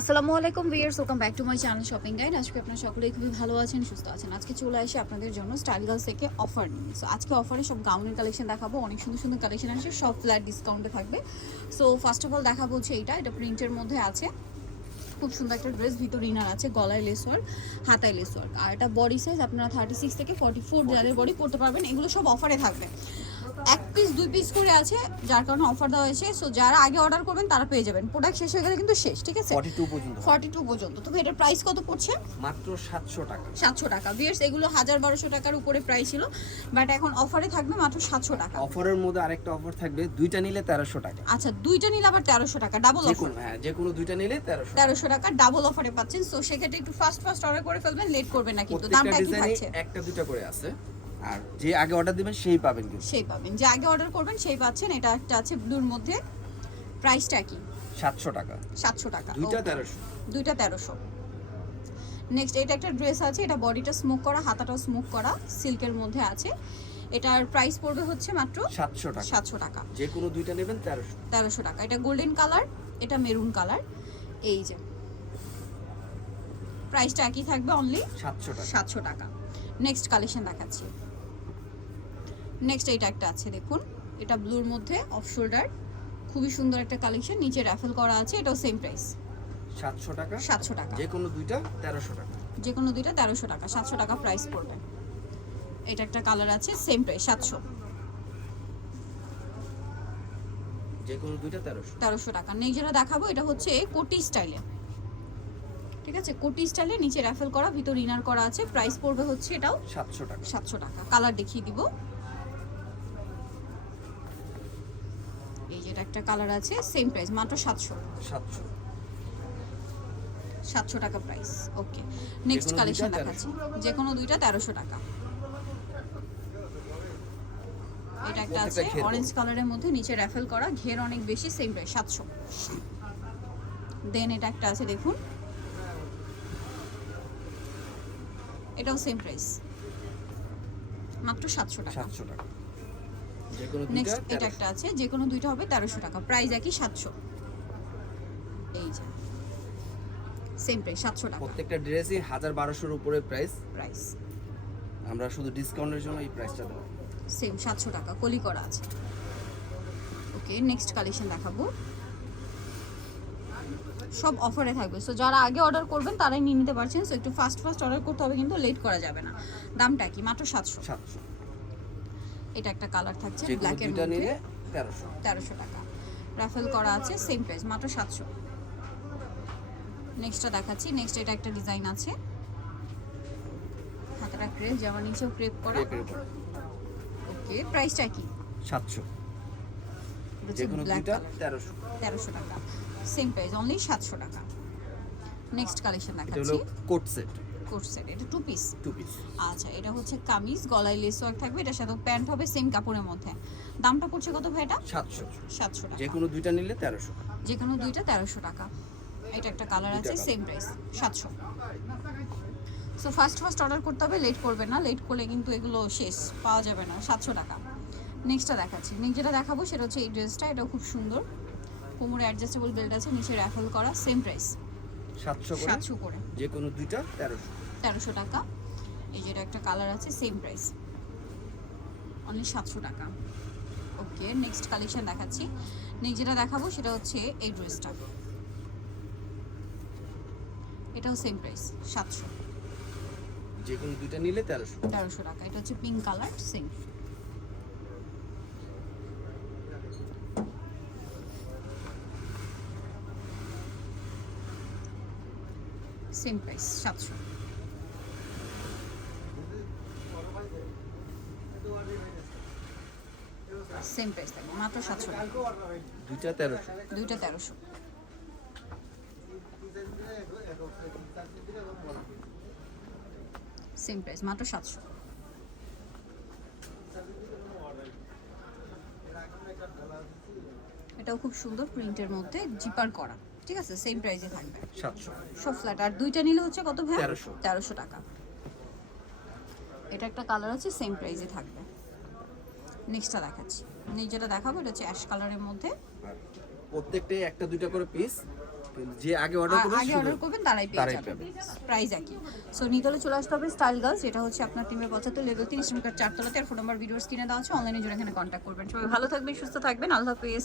আসসালামু আলাইকুম viewers welcome back to my channel shopping guide. আজকে আপনারা সকলেই খুবই ভালো আছেন, সুস্থ আছেন। আজকে চলে আসি আপনাদের জন্য স্টাইল গার্লস থেকে অফার নিয়ে। সো আজকে অফারে সব গাউনের কালেকশন দেখাবো। অনেক সুন্দর সুন্দর কালেকশন আছে সব ফ্ল্যাট ডিসকাউন্টে থাকবে। সো ফার্স্ট অফ অল দেখাবো হচ্ছে এইটা। এটা প্রিন্টের মধ্যে আছে। খুব সুন্দর একটা ড্রেস ভিতর ইনার আছে, গলায় লেস ওয়ার্ক হাতায় লেস ওয়ার্ক আর এটা বডি সাইজ আপনারা থার্টি সিক্স থেকে ফর্টি ফোর বডি পড়তে পারবেন, এগুলো সব অফারে থাকবে। এক পিস দুই পিস করে আছে যার কারণে অফার দেওয়া হয়েছে। সো যারা আগে অর্ডার করবেন তারা পেয়ে যাবেন। প্রোডাক্ট শেষ হয়ে গেলে কিন্তু শেষ ঠিক আছে? 42 পর্যন্ত। হবে। ফর্টি টু পর্যন্ত। তবে এটার প্রাইস কত পড়ছে? মাত্র 700 টাকা। সাতশো টাকা। বিয়ার্স এগুলো হাজার বারোশো টাকার উপরে প্রাইস ছিল। বাট এখন অফারে থাকবে মাত্র সাতশো টাকা। অফারের মধ্যে আরেকটা অফার থাকবে দুইটা নিলে 1300 টাকা। আচ্ছা দুইটা নিলে আবার তেরোশো টাকা ডাবল অফার হ্যাঁ যে কোনো দুইটা নিলে 1300 তেরোশো টাকা ডাবল অফারে পাচ্ছেন। সো সেক্ষেত্রে একটু ফাস্ট ফাস্ট অর্ডার করে ফেলবেন লেট করবেন না কিন্তু। দামটা কি থাকছে। একটা দুইটা করে আছে। আর যে আগে অর্ডার দিবেন সেই পাবেন কিন্তু। সেই পাবেন। যে আগে অর্ডার করবেন সেই পাচ্ছেন। এটা একটা আছে ব্লুর মধ্যে। প্রাইসটা কি? 700 টাকা। সাতশো টাকা। দুইটা Okay. 1300 দুইটা তেরোশো। নেক্সট এটা একটা ড্রেস আছে। এটা বডিটা স্মোক করা হাতাটাও স্মোক করা সিল্কের মধ্যে আছে। এটার প্রাইস পড়বে হচ্ছে মাত্র 700 টাকা। সাতশো টাকা। যে কোনো দুইটা নেবেন 1300 তেরোশো টাকা। এটা গোল্ডেন কালার এটা মেরুন কালার এই যে। প্রাইসটা একই থাকবে অনলি 700 টাকা। সাতশো টাকা। নেক্সট কালেকশন দেখাচ্ছি। নেক্সট এটা একটা আছে দেখুন। এটা ব্লুর মধ্যে অফ শোল্ডার খুবই সুন্দর একটা কালেকশন নিচে র্যাফেল করা আছে এটাও সেম প্রাইস 700 টাকা? সাতশো টাকা। যে কোনো দুইটা 1300 টাকা। যে কোনো দুইটা তেরোশো টাকা সাতশো টাকা প্রাইস পড়বে। এটা একটা কালার আছে সেম প্রাইস সাতশো। যে কোনো দুইটা 1300 তেরোশো টাকা। নেই যেটা দেখাবো এটা হচ্ছে কোটি স্টাইলে। ঠিক আছে? কোটি স্টাইলে নিচে র্যাফেল করা ভিতর ইনার করা আছে প্রাইস পড়বে হচ্ছে এটাও 700 টাকা। সাতশো টাকা। কালার দেখিয়ে দিব এই যে এটা একটা কালার আছে সেম প্রাইস মাত্র সাতশো। 700 সাতশো টাকা প্রাইস ওকে নেক্সট কালেকশন দেখাচ্ছি। যে কোনো দুইটা তেরোশো টাকা। এটা একটা আছে অরেঞ্জ কালারের মধ্যে নিচে র্যাফেল করা ঘের অনেক বেশি সেম প্রাইস সাতশো। দেন এটা একটা আছে দেখুন। এটাও সেম প্রাইস মাত্র সাতশো টাকা। 700 টাকা। নেক্সট এটা একটা আছে যে কোনো দুইটা হবে তেরোশো টাকা। প্রাইস একই সাতশো। এই যে। সেম প্রাইস সাতশো টাকা। প্রত্যেকটা ড্রেসই 1200 এর উপরে প্রাইস প্রাইস আমরা শুধু ডিসকাউন্টের জন্য এই প্রাইসটা দেবো। সেম সাতশো টাকা কলি করা আছে। ওকে নেক্সট কালেকশন দেখাবো। সব অফারে থাকবে। সো যারা আগে অর্ডার করবেন তারাই নিয়ে নিতে পারছেন। সো একটু ফাস্ট ফাস্ট অর্ডার করতে হবে কিন্তু লেট করা যাবে না। দামটা কি? মাত্র সাতশো। 700 এটা একটা কালার থাকছে ব্ল্যাক ব্ল্যাকের মধ্যে। নিলে 1300 তেরোশো টাকা। রাফেল করা আছে সেম প্রাইস মাত্র সাতশো। নেক্সটটা দেখাচ্ছি নেক্সট এটা একটা ডিজাইন আছে। হাতাটা ক্রেপ যেমন নিচেও ক্রেপ করা। ওকে প্রাইসটা কি? 700 এটা যে কোনো দুইটা কালার 1300 তেরোশো টাকা। সেম প্রাইস অনলি সাতশো টাকা। নেক্সট কালেকশন দেখাচ্ছি। কোট সেট কোট এটা টু পিস টু পিস আচ্ছা এটা হচ্ছে কামিজ গলায় লেস ওয়ার্ক থাকবে এটার সাথে প্যান্ট হবে সেম কাপড়ের মধ্যে। দামটা পড়ছে কত ভাই এটা? 700 সাতশো টাকা। যে কোনো দুইটা নিলে 1300 যে কোনো দুইটা তেরোশো টাকা। এটা একটা কালার আছে সেম প্রাইস সাতশো। সো ফার্স্ট ফার্স্ট অর্ডার করতে হবে লেট করবেন না লেট করলে কিন্তু এগুলো শেষ পাওয়া যাবে না সাতশো টাকা। নেক্সটটা দেখাচ্ছি। নেক্সট যেটা দেখাবো সেটা হচ্ছে এই ড্রেসটা এটাও খুব সুন্দর। কোমরে অ্যাডজাস্টেবল বেল্ট আছে নিচে র্যাফেল করা সেম প্রাইস 700 করে। সাতশো করে। যে কোনো দুইটা 1300 তেরোশো টাকা। এই যেটা একটা কালার আছে সেম প্রাইস অনলি সাতশো টাকা। ওকে নেক্সট কালেকশন দেখাচ্ছি। নেক্সট যেটা দেখাবো সেটা হচ্ছে এই ড্রেসটা এটাও সেম প্রাইস সাতশো। যে কোনো দুইটা নিলে 1300 তেরোশো টাকা। এটা হচ্ছে pink colour same same price সাতশো সেম প্রাইস থাকবে মাত্র সাতশো দুইটা 1300 দুইটা তেরোশো। সেম প্রাইস মাত্র সাতশো এটাও খুব সুন্দর প্রিন্টের মধ্যে জিপার করা। ঠিক আছে? সেম প্রাইসে থাকবে। 700 সব ফ্ল্যাট আর দুইটা নিলে হচ্ছে কত ভাই 1300 তেরোশো টাকা। এটা একটা কালার আছে সেম প্রাইসে থাকবে। নেক্সটটা দেখাচ্ছি। যেটা দেখাবো এটা হচ্ছে অ্যাশ কালারের মধ্যে। প্রত্যেকটাই একটা দুইটা করে পিস যে আগে অর্ডার আর করবে আগে অর্ডার করবেন তারাই পেয়ে যাবেন প্রাইস একই। সো নিতলে চলে আসতে হবে স্টাইল গার্লস যেটা হচ্ছে আপনার টিমের পঁচাত্তর লেভেল তিরিশ মিটার চারতলাতে আর ফোন নাম্বার ভিডিওস কিনে দেওয়া আছে অনলাইনে জন্য এখানে কন্ট্যাক্ট করবেন। সবাই ভালো থাকবেন সুস্থ থাকবেন। আল্লাহ হাফেজ।